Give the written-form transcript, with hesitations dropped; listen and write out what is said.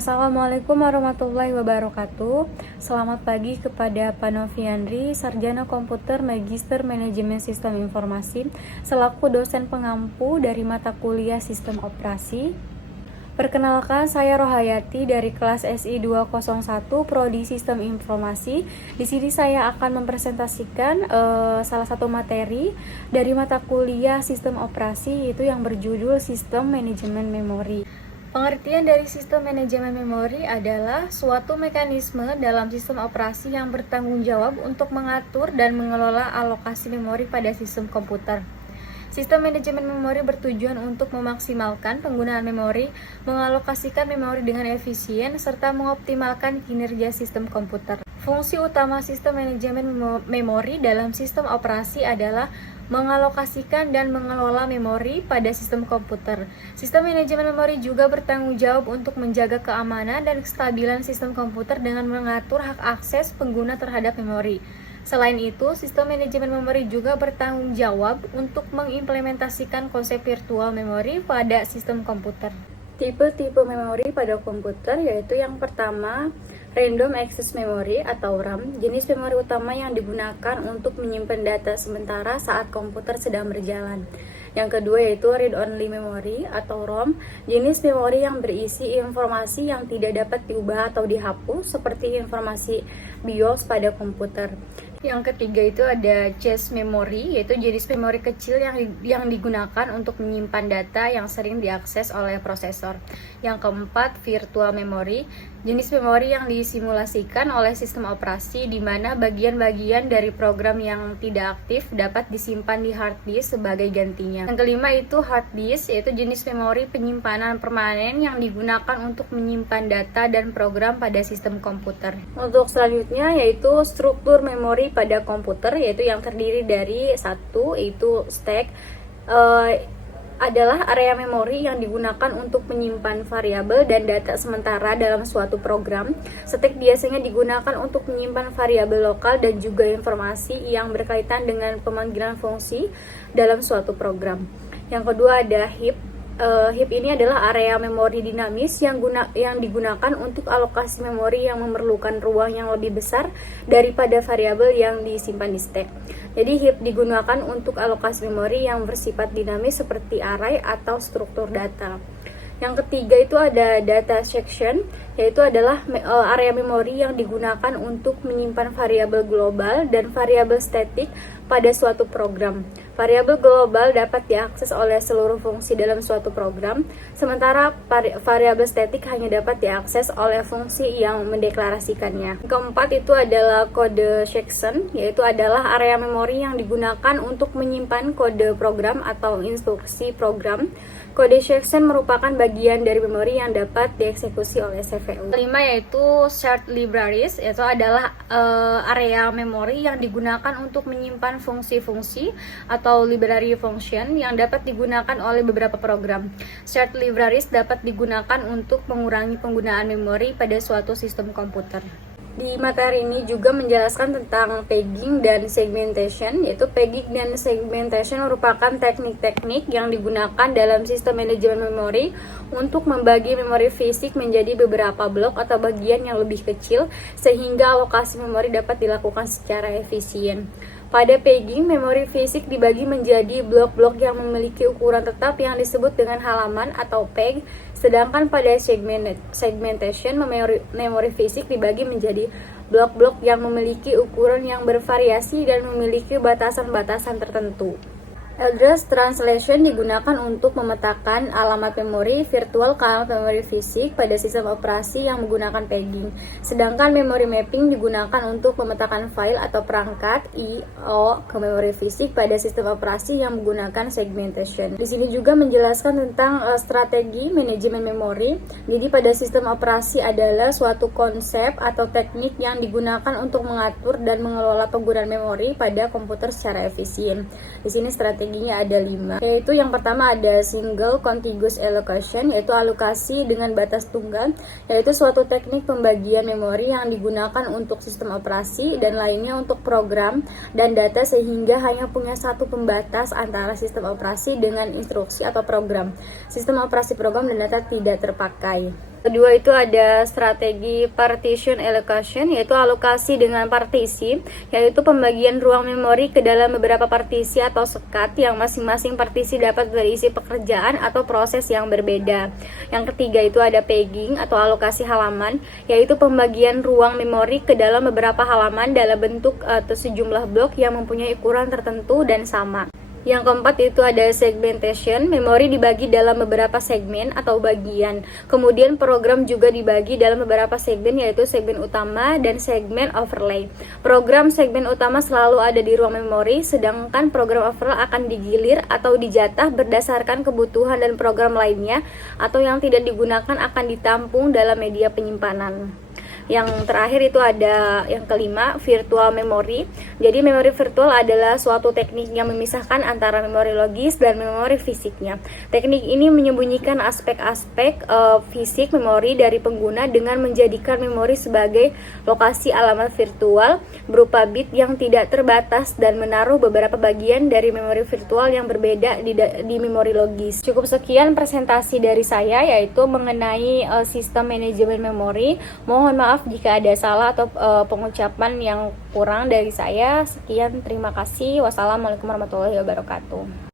Assalamualaikum warahmatullahi wabarakatuh. Selamat pagi kepada Pak Noviandri, Sarjana Komputer Magister Manajemen Sistem Informasi, selaku dosen pengampu dari mata kuliah Sistem Operasi. Perkenalkan, saya Rohayati dari kelas SI 201 Prodi Sistem Informasi. Di sini saya akan mempresentasikan salah satu materi dari mata kuliah Sistem Operasi, yaitu yang berjudul Sistem Manajemen Memori. Pengertian dari sistem manajemen memori adalah suatu mekanisme dalam sistem operasi yang bertanggung jawab untuk mengatur dan mengelola alokasi memori pada sistem komputer. Sistem manajemen memori bertujuan untuk memaksimalkan penggunaan memori, mengalokasikan memori dengan efisien, serta mengoptimalkan kinerja sistem komputer. Fungsi utama sistem manajemen memori dalam sistem operasi adalah mengalokasikan dan mengelola memori pada sistem komputer. Sistem manajemen memori juga bertanggung jawab untuk menjaga keamanan dan kestabilan sistem komputer dengan mengatur hak akses pengguna terhadap memori. Selain itu, sistem manajemen memori juga bertanggung jawab untuk mengimplementasikan konsep virtual memori pada sistem komputer. Tipe-tipe memori pada komputer yaitu yang pertama, Random Access Memory atau RAM, jenis memori utama yang digunakan untuk menyimpan data sementara saat komputer sedang berjalan. Yang kedua yaitu Read Only Memory atau ROM, jenis memori yang berisi informasi yang tidak dapat diubah atau dihapus seperti informasi BIOS pada komputer. Yang ketiga itu ada Cache Memory, yaitu jenis memori kecil yang digunakan untuk menyimpan data yang sering diakses oleh prosesor. Yang keempat, Virtual Memory, jenis memori yang disimulasikan oleh sistem operasi di mana bagian-bagian dari program yang tidak aktif dapat disimpan di hard disk sebagai gantinya. Yang kelima itu Hard Disk, yaitu jenis memori penyimpanan permanen yang digunakan untuk menyimpan data dan program pada sistem komputer. Untuk selanjutnya yaitu struktur memori pada komputer, yaitu yang terdiri dari satu yaitu stack, adalah area memori yang digunakan untuk menyimpan variabel dan data sementara dalam suatu program. Stack biasanya digunakan untuk menyimpan variabel lokal dan juga informasi yang berkaitan dengan pemanggilan fungsi dalam suatu program. Yang kedua ada heap. Heap ini adalah area memori dinamis yang digunakan untuk alokasi memori yang memerlukan ruang yang lebih besar daripada variabel yang disimpan di stack. Jadi heap digunakan untuk alokasi memori yang bersifat dinamis seperti array atau struktur data. Yang ketiga itu ada data section, yaitu adalah area memori yang digunakan untuk menyimpan variabel global dan variabel statik pada suatu program. Variabel global dapat diakses oleh seluruh fungsi dalam suatu program, sementara variabel statik hanya dapat diakses oleh fungsi yang mendeklarasikannya. Keempat itu adalah kode section, yaitu adalah area memori yang digunakan untuk menyimpan kode program atau instruksi program. Kode section merupakan bagian dari memori yang dapat dieksekusi oleh CPU. Kelima yaitu shared libraries, yaitu adalah area memori yang digunakan untuk menyimpan fungsi-fungsi atau library function yang dapat digunakan oleh beberapa program. Shared libraries dapat digunakan untuk mengurangi penggunaan memori pada suatu sistem komputer. Di materi ini juga menjelaskan tentang pegging dan segmentation, yaitu pegging dan segmentation merupakan teknik-teknik yang digunakan dalam sistem manajemen memori untuk membagi memori fisik menjadi beberapa blok atau bagian yang lebih kecil sehingga alokasi memori dapat dilakukan secara efisien. Pada pegging, memori fisik dibagi menjadi blok-blok yang memiliki ukuran tetap yang disebut dengan halaman atau peg, sedangkan pada segmentation, memori fisik dibagi menjadi blok-blok yang memiliki ukuran yang bervariasi dan memiliki batasan-batasan tertentu. Address translation digunakan untuk memetakan alamat memori virtual ke alamat memori fisik pada sistem operasi yang menggunakan pegging. Sedangkan memory mapping digunakan untuk memetakan file atau perangkat I/O ke memori fisik pada sistem operasi yang menggunakan segmentation. Di sini juga menjelaskan tentang strategi manajemen memori. Jadi pada sistem operasi adalah suatu konsep atau teknik yang digunakan untuk mengatur dan mengelola penggunaan memori pada komputer secara efisien. Di sini strategi strateginya ada 5, yaitu yang pertama ada single contiguous allocation, yaitu alokasi dengan batas tunggal, yaitu suatu teknik pembagian memori yang digunakan untuk sistem operasi dan lainnya untuk program dan data sehingga hanya punya satu pembatas antara sistem operasi dengan instruksi atau program. Sistem operasi program dan data tidak terpakai. Kedua itu ada strategi partition allocation, yaitu alokasi dengan partisi, yaitu pembagian ruang memori ke dalam beberapa partisi atau sekat yang masing-masing partisi dapat berisi pekerjaan atau proses yang berbeda. Yang ketiga itu ada pegging atau alokasi halaman, yaitu pembagian ruang memori ke dalam beberapa halaman dalam bentuk atau sejumlah blok yang mempunyai ukuran tertentu dan sama. Yang keempat itu ada segmentation, memori dibagi dalam beberapa segmen atau bagian. Kemudian program juga dibagi dalam beberapa segmen, yaitu segmen utama dan segmen overlay. Program segmen utama selalu ada di ruang memori, sedangkan program overlay akan digilir atau dijatah berdasarkan kebutuhan dan program lainnya, atau yang tidak digunakan akan ditampung dalam media penyimpanan. Yang terakhir itu ada yang kelima, virtual memory. Jadi memori virtual adalah suatu teknik yang memisahkan antara memori logis dan memori fisiknya. Teknik ini menyembunyikan aspek-aspek fisik memori dari pengguna dengan menjadikan memori sebagai lokasi alamat virtual berupa bit yang tidak terbatas dan menaruh beberapa bagian dari memori virtual yang berbeda di memori logis. Cukup sekian presentasi dari saya, yaitu mengenai sistem manajemen memori. Mohon maaf jika ada salah atau pengucapan yang kurang dari saya. Sekian, terima kasih. Wassalamualaikum warahmatullahi wabarakatuh.